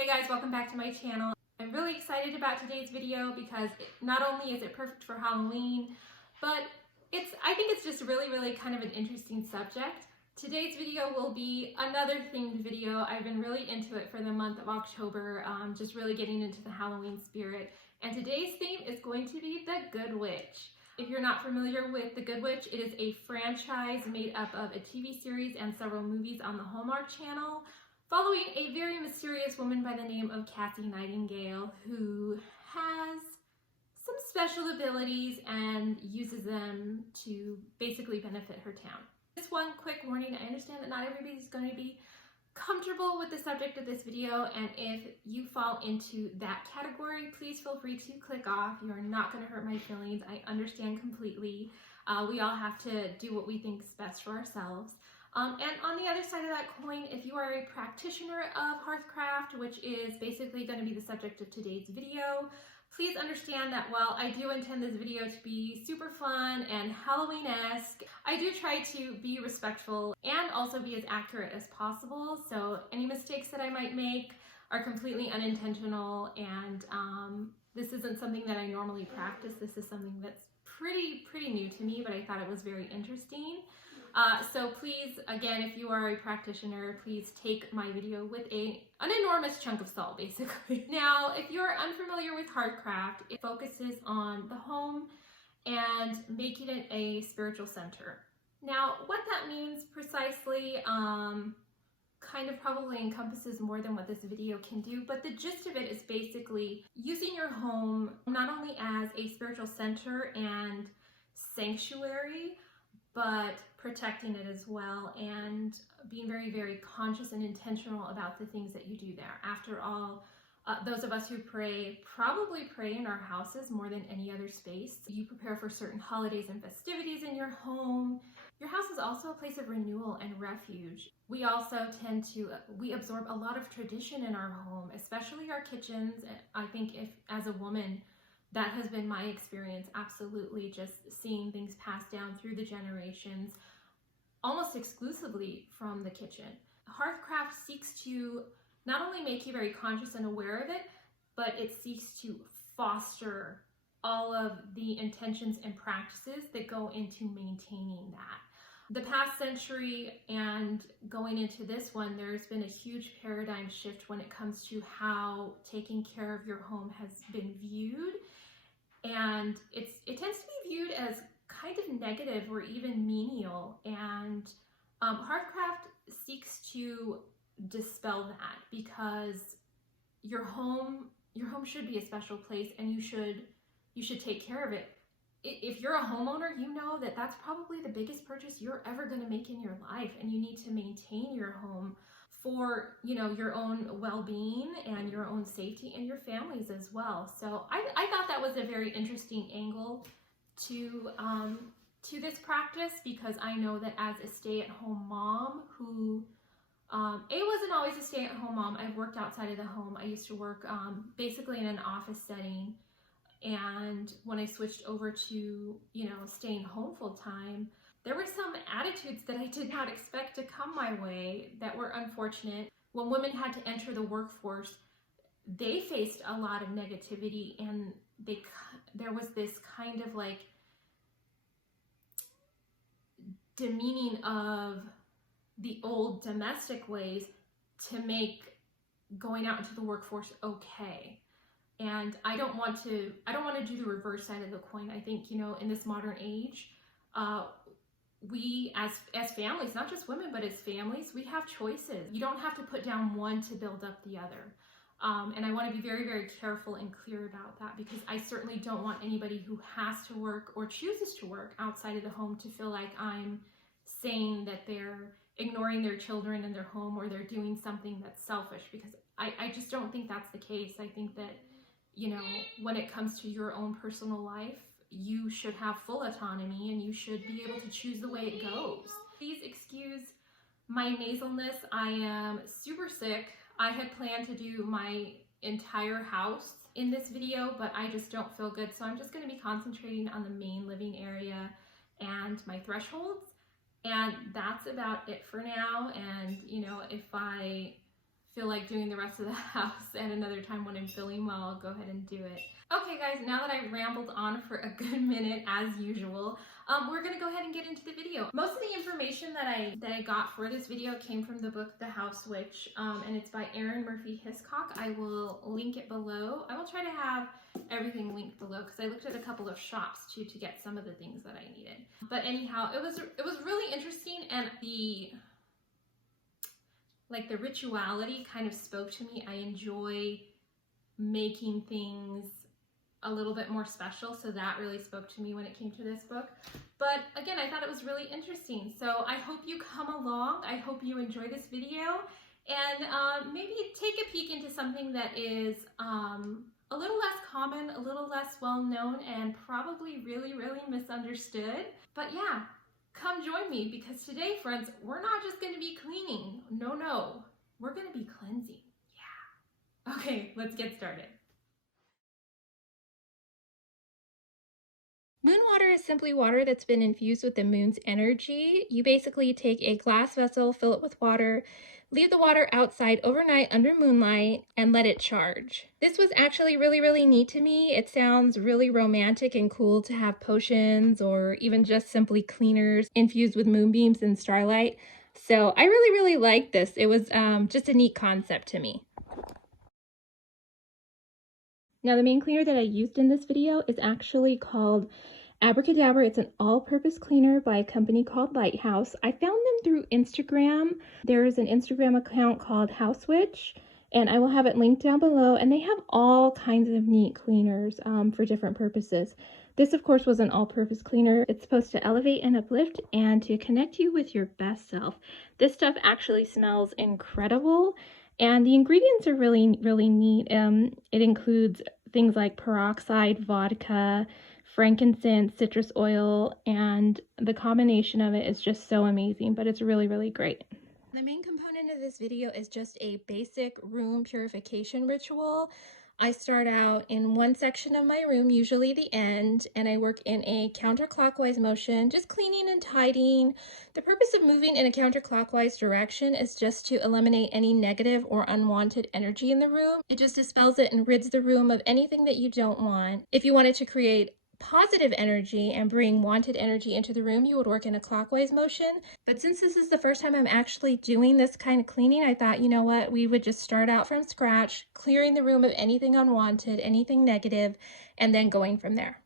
Hey guys, welcome back to my channel. I'm really excited about today's video because not only is it perfect for Halloween, but I think it's just really kind of an interesting subject. Today's video will be another themed video. I've been really into it for the month of October, just really getting into the Halloween spirit. And today's theme is going to be The Good Witch. If you're not familiar with The Good Witch, it is a franchise made up of a TV series and several movies on the Hallmark Channel, following a very mysterious woman by the name of Cassie Nightingale, who has some special abilities and uses them to basically benefit her town. Just one quick warning, I understand that not everybody's going to be comfortable with the subject of this video, and if you fall into that category, please feel free to click off. You are not going to hurt my feelings. I understand completely. We all have to do what we think is best for ourselves. And on the other side of that coin, if you are a practitioner of Hearthcraft, which is basically going to be the subject of today's video, please understand that while I do intend this video to be super fun and Halloween-esque, I do try to be respectful and also be as accurate as possible. So any mistakes that I might make are completely unintentional, and this isn't something that I normally practice. This is something that's pretty new to me, but I thought it was very interesting. So please, again, if you are a practitioner, please take my video with an enormous chunk of salt, basically. Now, if you're unfamiliar with Hearthcraft, it focuses on the home and making it a spiritual center. Now, what that means precisely kind of probably encompasses more than what this video can do, but the gist of it is basically using your home not only as a spiritual center and sanctuary, but protecting it as well, and being very conscious and intentional about the things that you do there. After all, those of us who pray probably pray in our houses more than any other space. You prepare for certain holidays and festivities in your home. Your house is also a place of renewal and refuge. We also we absorb a lot of tradition in our home, especially our kitchens. I think if as a woman, that has been my experience, absolutely, just seeing things passed down through the generations, almost exclusively from the kitchen. Hearthcraft seeks to not only make you very conscious and aware of it, but it seeks to foster all of the intentions and practices that go into maintaining that. The past century and going into this one, there's been a huge paradigm shift when it comes to how taking care of your home has been viewed. And it tends to be viewed as kind of negative or even menial. And Hearthcraft seeks to dispel that, because your home should be a special place, and you should take care of it. If you're a homeowner, you know that that's probably the biggest purchase you're ever going to make in your life, and you need to maintain your home for, your own well-being and your own safety and your families as well. So I thought that was a very interesting angle to this practice, because I know that as a stay-at-home mom who wasn't always a stay-at-home mom. I've worked outside of the home. I used to work basically in an office setting. And when I switched over to, staying home full time, there were some attitudes that I did not expect to come my way that were unfortunate. When women had to enter the workforce, they faced a lot of negativity, and there was this kind of like demeaning of the old domestic ways to make going out into the workforce okay. And I don't want to do the reverse side of the coin. I think, in this modern age, we as families, not just women, but as families, we have choices. You don't have to put down one to build up the other. And I want to be very careful and clear about that, because I certainly don't want anybody who has to work or chooses to work outside of the home to feel like I'm saying that they're ignoring their children in their home, or they're doing something that's selfish, because I just don't think that's the case. I think that, when it comes to your own personal life, you should have full autonomy, and you should be able to choose the way it goes. Please excuse my nasalness. I am super sick. I had planned to do my entire house in this video, but I just don't feel good. So I'm just going to be concentrating on the main living area and my thresholds. And that's about it for now. And, if I feel like doing the rest of the house at another time when I'm filming, well, I'll go ahead and do it. Okay guys, now that I've rambled on for a good minute as usual, we're gonna go ahead and get into the video. Most of the information that I got for this video came from the book The House Witch, and it's by Arin Murphy-Hiscock. I will link it below. I will try to have everything linked below because I looked at a couple of shops too to get some of the things that I needed. But anyhow, it was really interesting, and the rituality kind of spoke to me. I enjoy making things a little bit more special, so that really spoke to me when it came to this book. But again, I thought it was really interesting, so I hope you come along. I hope you enjoy this video, and maybe take a peek into something that is a little less common, a little less well known, and probably really misunderstood. But yeah, come join me, because today, friends, we're not just going to be cleaning. No, we're going to be cleansing. Yeah. Okay, let's get started. Moon water is simply water that's been infused with the moon's energy. You basically take a glass vessel, fill it with water, leave the water outside overnight under moonlight, and let it charge. This was actually really neat to me. It sounds really romantic and cool to have potions or even just simply cleaners infused with moonbeams and starlight. So I really liked this. It was just a neat concept to me. Now, the main cleaner that I used in this video is actually called Abracadabra. It's an all-purpose cleaner by a company called Lighthouse. I found them through Instagram. There's an Instagram account called House Witch, and I will have it linked down below. And they have all kinds of neat cleaners for different purposes. This, of course, was an all-purpose cleaner. It's supposed to elevate and uplift and to connect you with your best self. This stuff actually smells incredible. And the ingredients are really neat. It includes things like peroxide, vodka, frankincense, citrus oil, and the combination of it is just so amazing, but it's really great. The main component of this video is just a basic room purification ritual. I start out in one section of my room, usually the end, and I work in a counterclockwise motion, just cleaning and tidying. The purpose of moving in a counterclockwise direction is just to eliminate any negative or unwanted energy in the room. It just dispels it and rids the room of anything that you don't want. If you wanted to create positive energy and bring wanted energy into the room, you would work in a clockwise motion. But since this is the first time I'm actually doing this kind of cleaning, I thought, you know what, we would just start out from scratch, clearing the room of anything unwanted, anything negative, and then going from there.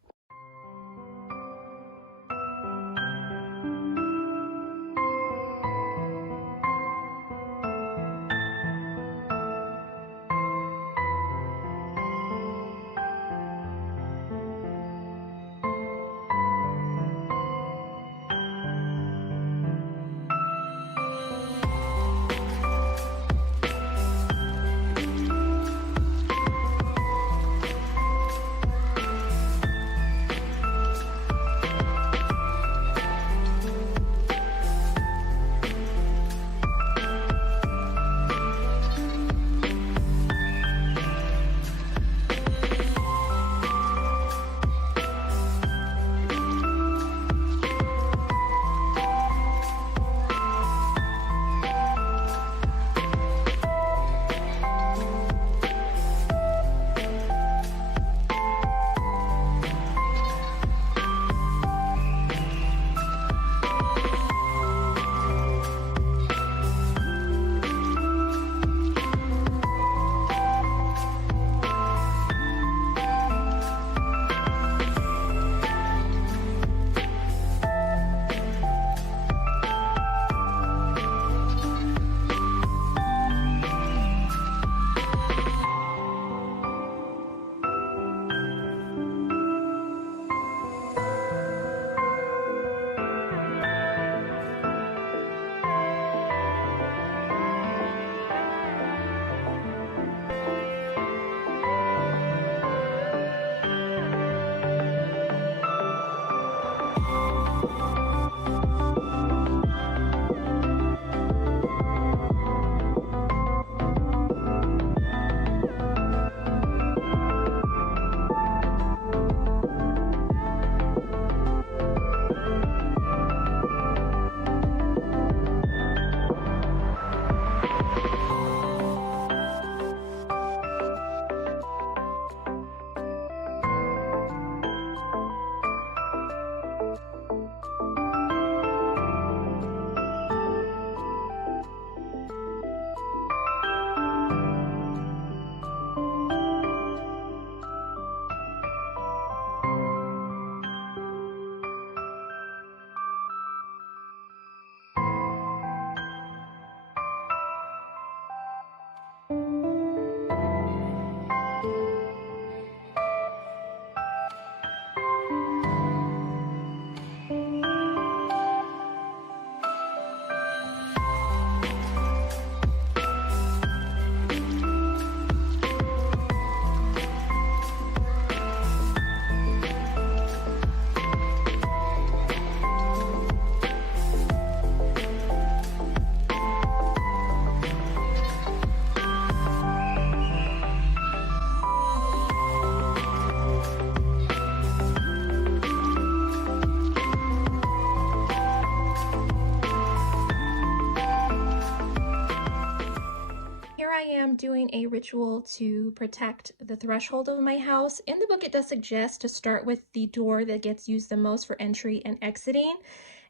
doing a ritual to protect the threshold of my house. In the book, it does suggest to start with the door that gets used the most for entry and exiting,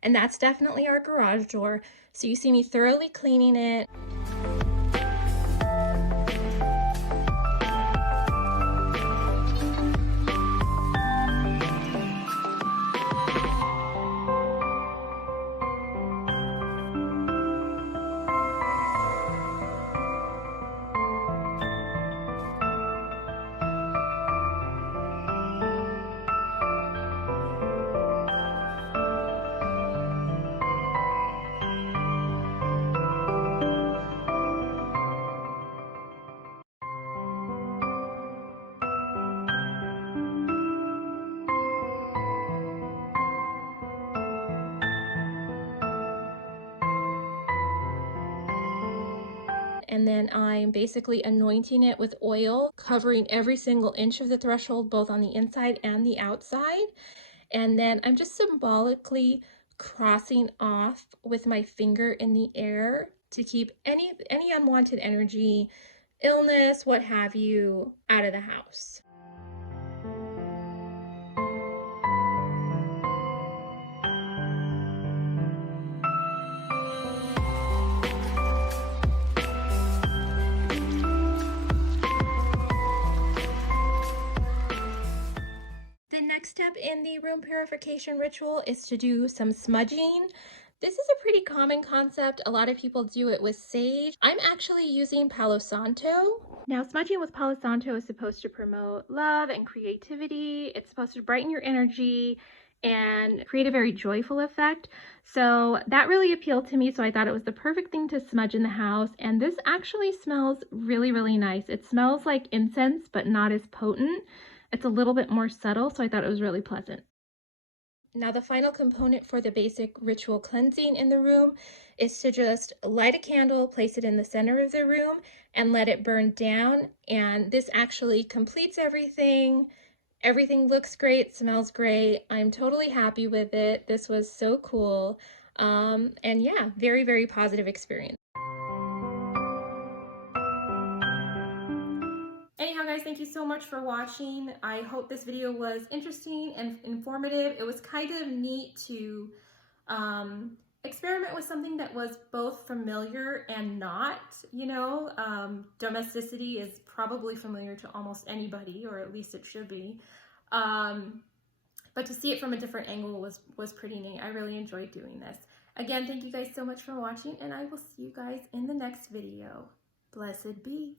and that's definitely our garage door. So you see me thoroughly cleaning it. And then I'm basically anointing it with oil, covering every single inch of the threshold, both on the inside and the outside. And then I'm just symbolically crossing off with my finger in the air to keep any unwanted energy, illness, what have you, out of the house. The next step in the room purification ritual is to do some smudging. This is a pretty common concept. A lot of people do it with sage. I'm actually using Palo Santo. Now, smudging with Palo Santo is supposed to promote love and creativity. It's supposed to brighten your energy and create a very joyful effect. So that really appealed to me, so I thought it was the perfect thing to smudge in the house. And this actually smells really, really nice. It smells like incense, but not as potent. It's a little bit more subtle, so I thought it was really pleasant. Now, the final component for the basic ritual cleansing in the room is to just light a candle, place it in the center of the room, and let it burn down. And this actually completes everything. Everything looks great, smells great. I'm totally happy with it. This was so cool. And yeah, very, very positive experience. Anyhow, guys, thank you so much for watching. I hope this video was interesting and informative. It was kind of neat to experiment with something that was both familiar and not, you know. Domesticity is probably familiar to almost anybody, or at least it should be. But to see it from a different angle was pretty neat. I really enjoyed doing this. Again, thank you guys so much for watching, and I will see you guys in the next video. Blessed be.